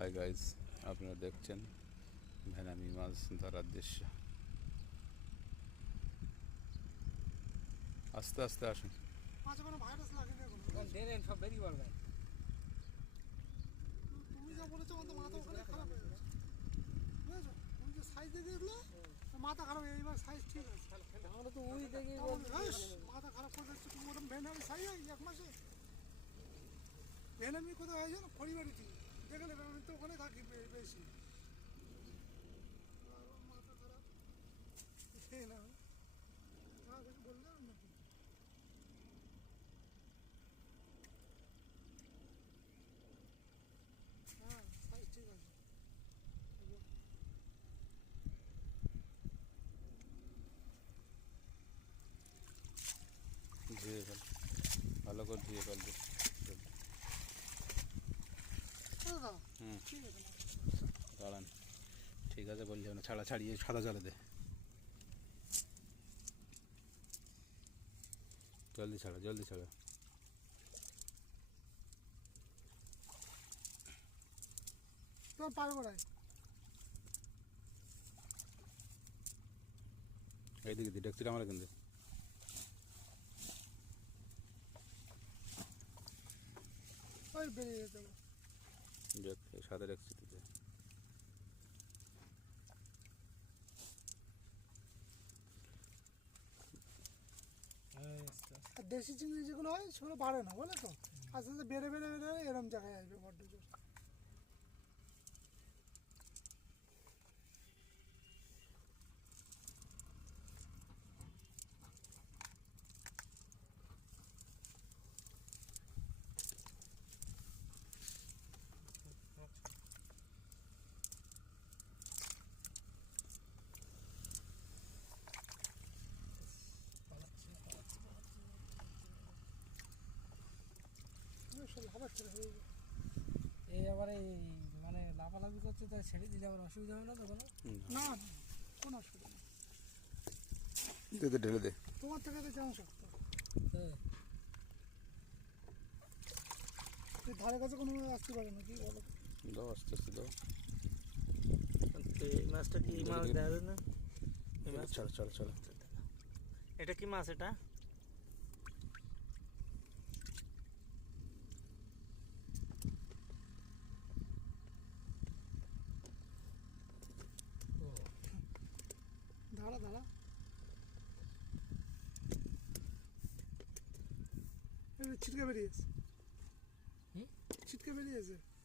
Hi guys, আপনারা দেখছেন vannamei মাছ ধরার দৃশ্য। আস্তে আস্তে আসুন। কোনো ভাইরাস লাগেনি এখন। দেন সব বেরিয়ে পড়বে। তুমি যা বলেছো আমার তো মাথা ওখানে খারাপ হয়ে গেছে, বুঝেছো? তুমি যে সাইজ দিয়ে দিয়েছিল মাথা খারাপ হয়ে এবার সাইজ ঠিক আছে। আমরা তো ওই দেখি মাথা খারাপ করে দিচ্ছ তুমি। ওরকম ভেনামি সাইজ হয় এক মাসে? ভেনামি কোথায় হয় জানো? পরিবারই ঠিক দেখে নেবে, আমি তো ওখানে থাকি বেশি। মাথা খারাপ খেয়ে না কিছু বললাম নাকি? হ্যাঁ সাইজ ঠিক আছে। ধুয়ে ফেল, ভালো করে ধুয়ে ফেল। হুম, ঠিক আছে দাঁড়ান। ঠিক আছে বললি না, ছাড়া ছাড়িয়ে সাদা জলে দে, জলদি ছাড়া, জলদি ছাড়া। তোমার পার করায় এইদিকে দি ডেকচিটা আমার কিন্তু ওই বেরিয়ে যেতে হবে। দেখ, এই সাদা ডেকচি দিতে। আর দেশি চিংড়ি যেগুলো হয় সেগুলো বাড়ে না, বলে তো আস্তে আস্তে বেড়ে বেড়ে বেড়ে এরম জায়গায় আসবে বড্ড জোর। লাফার ছেড়ে হয়ে যাবে। এই আবার এই মানে লাফালাফি করছে, তাই ছেড়ে দিলে আবার অসুবিধা হবে না তো কোনো? না কোনো অসুবিধা নেই, দে দে, ঢেলে দে। তোমার থেকে তো যেমন শক্ত হ্যাঁ, ধারে কাছে কোনো আসতে পারে না, কি বলো? দাও আস্তে আস্তে দাও। এই মাছটা কি মাছ দেখা যায় না? এই মাছ চলো চলো চলো। এটা কি মাছ? এটা দাঁড়া দাঁড়া, ছিটকে বেরিয়েছে, ছিটকে বেরিয়েছে।